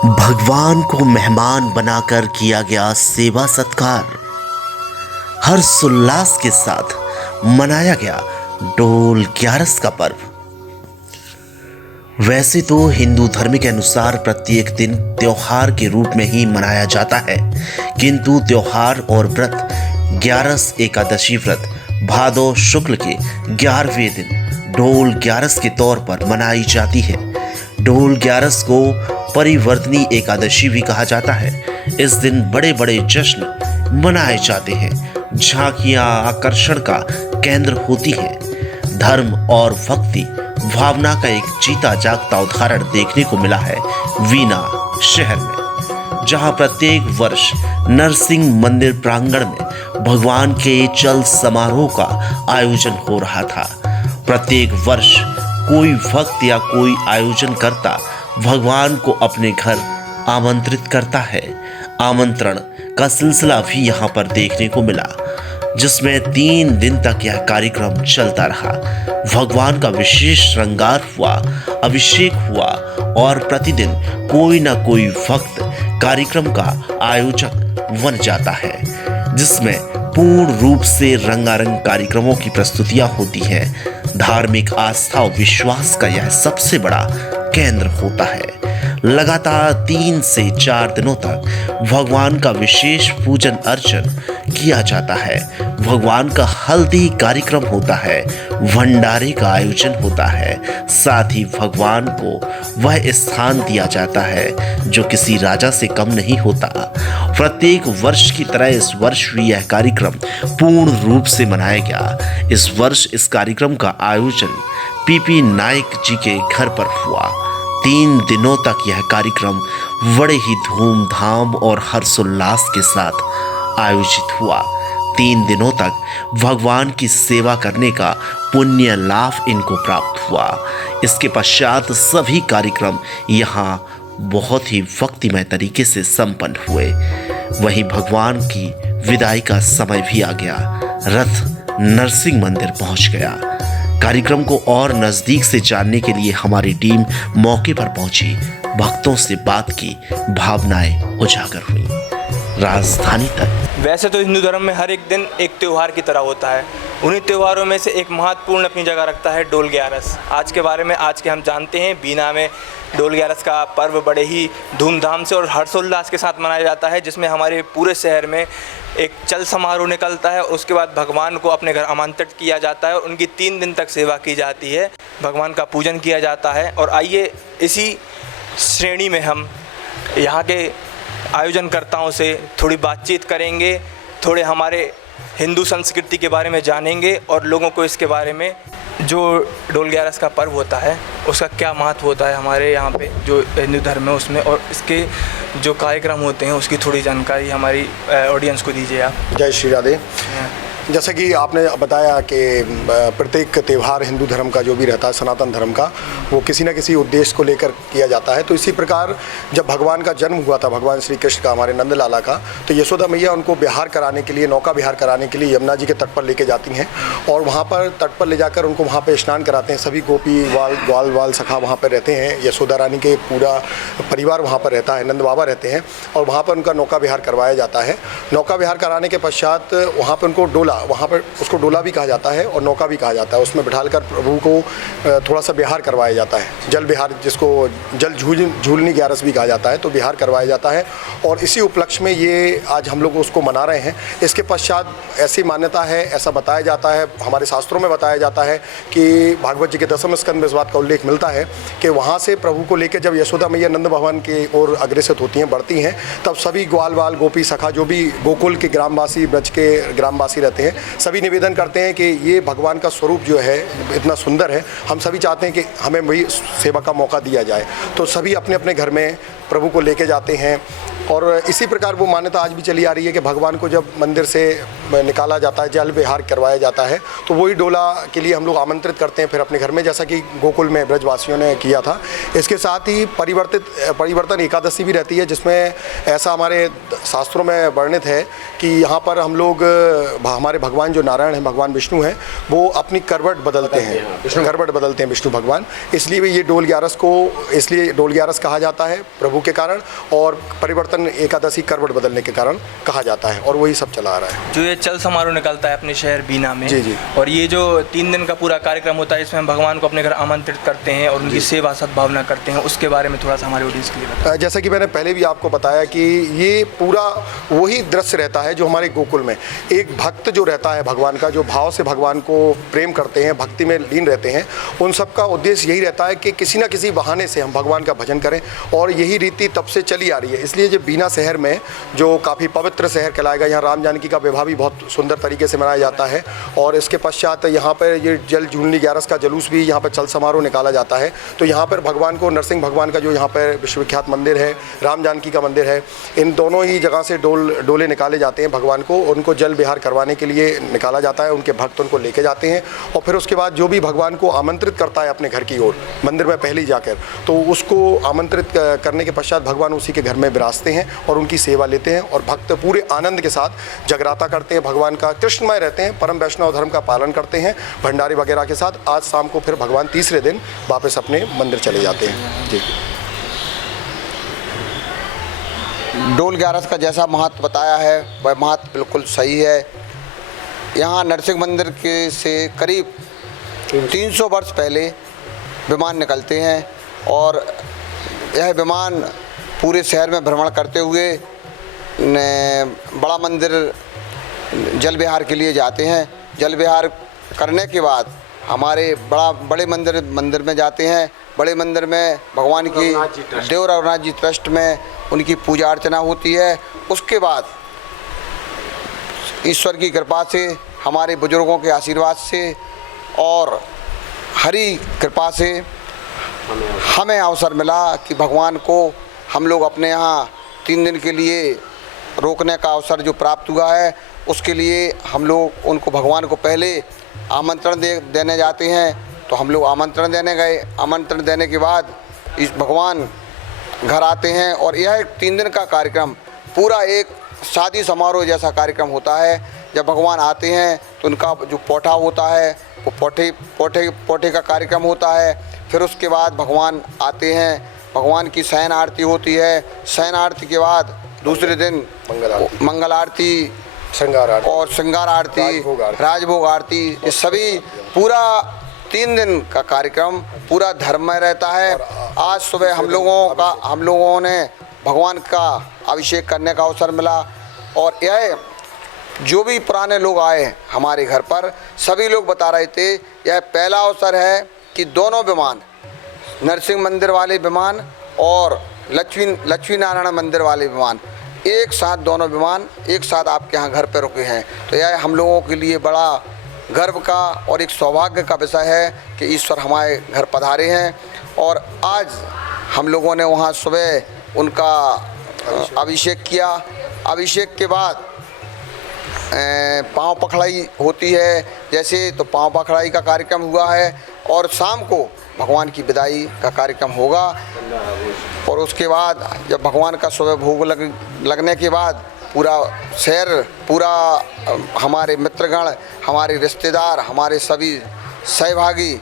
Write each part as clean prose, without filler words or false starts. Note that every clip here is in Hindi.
भगवान को मेहमान बनाकर किया गया सेवा सत्कार। हर्षोल्लास के साथ मनाया गया डोल ग्यारस का पर्व। वैसे तो हिंदू धर्म के अनुसार प्रत्येक दिन त्योहार के रूप में ही मनाया जाता है, किंतु त्योहार और व्रत ग्यारस एकादशी व्रत भादो शुक्ल के 11वें दिन डोल ग्यारस के तौर पर मनाई जाती है। डोल ग्यारस को परिवर्तनी एकादशी भी कहा जाता है। इस दिन बड़े बड़े जश्न मनाए जाते हैं। झांकियां आकर्षण का केंद्र होती है। धर्म और भक्ति भावना का एक जीता जागता उदाहरण देखने को मिला है वीना शहर में, जहां प्रत्येक वर्ष नरसिंह मंदिर प्रांगण में भगवान के चल समारोह का आयोजन हो रहा था। प्रत्येक वर्ष कोई भक्त या कोई आयोजन करता भगवान को अपने घर आमंत्रित करता है। आमंत्रण का सिलसिला भी यहाँ पर देखने को मिला, जिसमें 3 दिन तक यह कार्यक्रम चलता रहा। भगवान का विशेष श्रृंगार हुआ, अभिषेक हुआ और प्रतिदिन कोई ना कोई भक्त कार्यक्रम का आयोजक बन जाता है, जिसमें पूर्ण रूप से रंगारंग कार्यक्रमों की प्रस्तुतियां होती हैं। धार्मिक आस्था और विश्वास का यह सबसे बड़ा केंद्र होता है। लगातार 3 से 4 दिनों तक भगवान का विशेष पूजन अर्चन किया जाता है। भगवान का हल्दी कार्यक्रम होता है, भंडारे का आयोजन होता है, साथ ही भगवान को वह स्थान दिया जाता है जो किसी राजा से कम नहीं होता। प्रत्येक वर्ष की तरह इस वर्ष भी यह कार्यक्रम पूर्ण रूप से मनाया गया। इस वर्ष इस कार्यक्रम का आयोजन पीपी नायक जी के घर पर हुआ। 3 दिनों तक यह कार्यक्रम बड़े ही धूमधाम और हर्षोल्लास के साथ आयोजित हुआ। 3 दिनों तक भगवान की सेवा करने का पुण्य लाभ इनको प्राप्त हुआ। इसके पश्चात सभी कार्यक्रम यहाँ बहुत ही भक्तिमय तरीके से संपन्न हुए। वहीं भगवान की विदाई का समय भी आ गया। रथ नरसिंह मंदिर पहुंच गया। कार्यक्रम को और नजदीक से जानने के लिए हमारी टीम मौके पर पहुंची, भक्तों से बात की, भावनाएं उजागर हुई। राजधानी तक वैसे तो हिंदू धर्म में हर एक दिन एक त्यौहार की तरह होता है। उन्हीं त्योहारों में से एक महत्वपूर्ण अपनी जगह रखता है डोल ग्यारस। आज के बारे में आज के हम जानते हैं। बीना में डोल ग्यारस का पर्व बड़े ही धूमधाम से और हर्षोल्लास के साथ मनाया जाता है, जिसमें हमारे पूरे शहर में एक चल समारोह निकलता है। उसके बाद भगवान को अपने घर आमंत्रित किया जाता है और उनकी 3 दिन तक सेवा की जाती है। भगवान का पूजन किया जाता है। और आइए इसी श्रेणी में हम यहाँ के आयोजनकर्ताओं से थोड़ी बातचीत करेंगे, थोड़े हमारे हिंदू संस्कृति के बारे में जानेंगे और लोगों को इसके बारे में, जो डोल ग्यारस का पर्व होता है उसका क्या महत्व होता है हमारे यहाँ पे जो हिंदू धर्म है उसमें, और इसके जो कार्यक्रम होते हैं उसकी थोड़ी जानकारी हमारी ऑडियंस को दीजिए आप। जय श्री राधे। जैसे कि आपने बताया कि प्रत्येक त्यौहार हिंदू धर्म का जो भी रहता है, सनातन धर्म का, वो किसी न किसी उद्देश्य को लेकर किया जाता है। तो इसी प्रकार जब भगवान का जन्म हुआ था, भगवान श्री कृष्ण का, हमारे नंद लाला का, तो यशोदा मैया उनको विहार कराने के लिए, नौका विहार कराने के लिए यमुना जी के तट पर लेके जाती हैं और वहाँ पर तट पर ले जाकर उनको वहाँ पर स्नान कराते हैं। सभी गोपी ग्वाल वाल सखा वहाँ पर रहते हैं। यशोदा रानी के पूरा परिवार वहाँ पर रहता है, नंद बाबा रहते हैं और वहाँ पर उनका नौका विहार करवाया जाता है। नौका विहार कराने के पश्चात वहाँ पर उनको डोला, वहाँ पर उसको डोला भी कहा जाता है और नौका भी कहा जाता है, उसमें बिठाकर प्रभु को थोड़ा सा बिहार करवाया जाता है। जल बिहार, जिसको जल झूलनी ग्यारस भी कहा जाता है, तो बिहार करवाया जाता है। और इसी उपलक्ष्य में ये आज हम लोग उसको मना रहे हैं। इसके पश्चात ऐसी मान्यता है, ऐसा बताया जाता है, हमारे शास्त्रों में बताया जाता है कि भागवत जी के 10वें स्कंद में इस बात का उल्लेख मिलता है कि वहाँ से प्रभु को लेकर जब यशोदा मैया नंद भवन की ओर अग्रसर होती हैं, बढ़ती हैं, तब सभी ग्वाल वाल गोपी सखा जो भी गोकुल के ग्रामवासी, ब्रज के ग्रामवासी रहते हैं, सभी निवेदन करते हैं कि ये भगवान का स्वरूप जो है इतना सुंदर है, हम सभी चाहते हैं कि हमें वही सेवा का मौका दिया जाए। तो सभी अपने अपने घर में प्रभु को लेके जाते हैं और इसी प्रकार वो मान्यता आज भी चली आ रही है कि भगवान को जब मंदिर से निकाला जाता है, जल विहार करवाया जाता है, तो वही डोला के लिए हम लोग आमंत्रित करते हैं फिर अपने घर में, जैसा कि गोकुल में ब्रजवासियों ने किया था। इसके साथ ही परिवर्तन एकादशी भी रहती है, जिसमें ऐसा हमारे शास्त्रों में वर्णित है कि यहाँ पर हम लोग हमारे भगवान जो नारायण हैं, भगवान विष्णु हैं, वो अपनी करवट बदलते हैं विष्णु भगवान। इसलिए ये डोल ग्यारस को इसलिए डोल ग्यारस कहा जाता है प्रभु के कारण, और परिवर्तन एकादशी करवट बदलने के कारण कहा जाता है, और वही सब चला आ रहा है। जो ये चल समारोह निकलता है अपने शहर बीना में, जी। और ये जो 3 दिन का पूरा कार्यक्रम होता है, इसमें हम भगवान को अपने घर आमंत्रित करते हैं और उनकी सेवा सद्भावना करते हैं, उसके बारे में थोड़ा सा हमारे ऑडियंस के लिए बताएं। जैसा कि मैंने पहले भी आपको बताया कि ये पूरा वही दृश्य रहता है जो हमारे गोकुल में एक भक्त जो रहता है भगवान का, जो भाव से भगवान को प्रेम करते हैं, भक्ति में लीन रहते हैं, उन सब का उद्देश्य यही रहता है कि किसी न किसी बहाने से हम भगवान का भजन करें, और यही रीति तब से चली आ रही है। इसलिए जो बीना शहर में, जो काफ़ी पवित्र शहर कहलाएगा, यहाँ राम जानकी का विवाह भी बहुत सुंदर तरीके से मनाया जाता है, और इसके पश्चात यहाँ पर ये जल झूलनी ग्यारस का जुलूस भी यहाँ पर चल समारोह निकाला जाता है। तो यहाँ पर भगवान को, नरसिंह भगवान का जो यहाँ पर विश्वविख्यात मंदिर है, राम जानकी का मंदिर है, इन दोनों ही जगह से डोले निकाले जाते हैं भगवान को, उनको जल विहार करवाने के लिए निकाला जाता है। उनके भक्त उनको लेके जाते हैं, और फिर उसके बाद जो भी भगवान को आमंत्रित करता है अपने घर की ओर मंदिर में पहले ही जाकर, तो उसको आमंत्रित करने के पश्चात भगवान उसी के घर में विराजते हैं और उनकी सेवा लेते हैं, और भक्त पूरे आनंद के साथ जगराता करते हैं, भगवान का कृष्णमय रहते हैं, परम वैष्णव धर्म का पालन करते हैं भंडारे वगैरह के साथ। आज शाम को फिर भगवान तीसरे दिन वापस अपने मंदिर चले जाते हैं। जी। डोल ग्यारस का जैसा महत्व बताया है वह महत्व बिल्कुल सही है। यहाँ नरसिंह मंदिर के से करीब 300 वर्ष पहले विमान निकलते हैं, और यह विमान पूरे शहर में भ्रमण करते हुए बड़ा मंदिर जल विहार के लिए जाते हैं। जल विहार करने के बाद हमारे बड़े मंदिर में जाते हैं। बड़े मंदिर में भगवान की देव रघुनाथ जी ट्रस्ट में उनकी पूजा अर्चना होती है। उसके बाद ईश्वर की कृपा से, हमारे बुजुर्गों के आशीर्वाद से और हरि कृपा से हमें अवसर मिला कि भगवान को हम लोग अपने यहाँ 3 दिन के लिए रोकने का अवसर जो प्राप्त हुआ है, उसके लिए हम लोग उनको, भगवान को पहले आमंत्रण देने जाते हैं। तो हम लोग आमंत्रण देने गए। आमंत्रण देने के बाद इस भगवान घर आते हैं, और यह 3 दिन का कार्यक्रम पूरा एक शादी समारोह जैसा कार्यक्रम होता है। जब भगवान आते हैं तो उनका जो पोठा होता है, वो पोठे का कार्यक्रम होता है। फिर उसके बाद भगवान आते हैं, भगवान की शयन आरती होती है। शयन आरती के बाद दूसरे दिन मंगल आरती और श्रृंगार आरती, राजभोग आरती, ये सभी पूरा 3 दिन का कार्यक्रम पूरा धर्म में रहता है। आज सुबह हम लोगों ने भगवान का अभिषेक करने का अवसर मिला, और यह जो भी पुराने लोग आए हमारे घर पर, सभी लोग बता रहे थे यह पहला अवसर है कि दोनों विमान, नरसिंह मंदिर वाले विमान और लक्ष्मी नारायण मंदिर वाले विमान, एक साथ, दोनों विमान एक साथ आपके यहाँ घर पर रुके हैं। तो यह हम लोगों के लिए बड़ा गर्व का और एक सौभाग्य का विषय है कि ईश्वर हमारे घर पधारे हैं। और आज हम लोगों ने वहाँ सुबह उनका अभिषेक किया। अभिषेक के बाद पाँव पखड़ाई होती है, जैसे तो पाँव पखड़ाई का कार्यक्रम हुआ है, और शाम को भगवान की विदाई का कार्यक्रम होगा। और उसके बाद जब भगवान का सुबह भोग लगने के बाद पूरा शहर, पूरा हमारे मित्रगण, हमारे रिश्तेदार, हमारे सभी सहभागी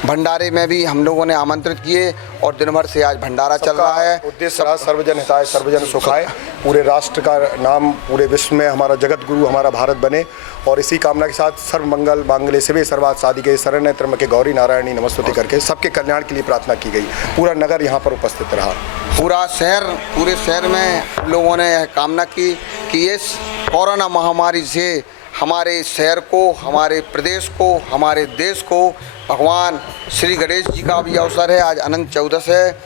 भंडारे में भी हम लोगों ने आमंत्रित किए, और दिन भर से आज भंडारा चल रहा है। उद्देश्य रहा सर्वजन हिताय सर्वजन सुखाय, पूरे राष्ट्र का नाम पूरे विश्व में हमारा जगत गुरु हमारा भारत बने, और इसी कामना के साथ सर्व मंगल मांगल्ये शिवे सर्वार्थ साधिके शरण्य त्र्यंबके गौरी नारायणी नमस्तुते करके सबके कल्याण के लिए प्रार्थना की गई। पूरा नगर यहाँ पर उपस्थित रहा, पूरे शहर में लोगों ने यह कामना की कि इस कोरोना महामारी से हमारे शहर को, हमारे प्रदेश को, हमारे देश को भगवान श्री गणेश जी का भी अवसर है। आज अनंत चौदस है।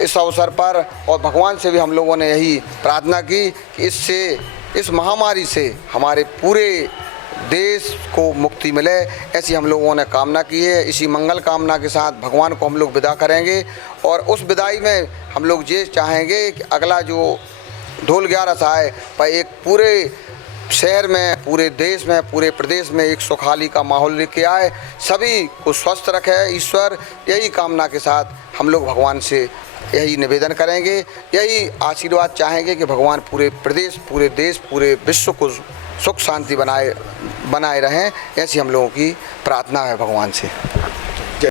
इस अवसर पर और भगवान से भी हम लोगों ने यही प्रार्थना की कि इस महामारी से हमारे पूरे देश को मुक्ति मिले, ऐसी हम लोगों ने कामना की है। इसी मंगल कामना के साथ भगवान को हम लोग विदा करेंगे और उस विदाई में हम लोग ये चाहेंगे कि अगला जो ढोल 11 आए पर एक पूरे शहर में, पूरे देश में, पूरे प्रदेश में एक सुखहाली का माहौल लेके आए, सभी को स्वस्थ रखे ईश्वर। यही कामना के साथ हम लोग भगवान से यही निवेदन करेंगे, यही आशीर्वाद चाहेंगे कि भगवान पूरे प्रदेश, पूरे देश, पूरे विश्व को सुख शांति बनाए रहें। ऐसी हम लोगों की प्रार्थना है भगवान से।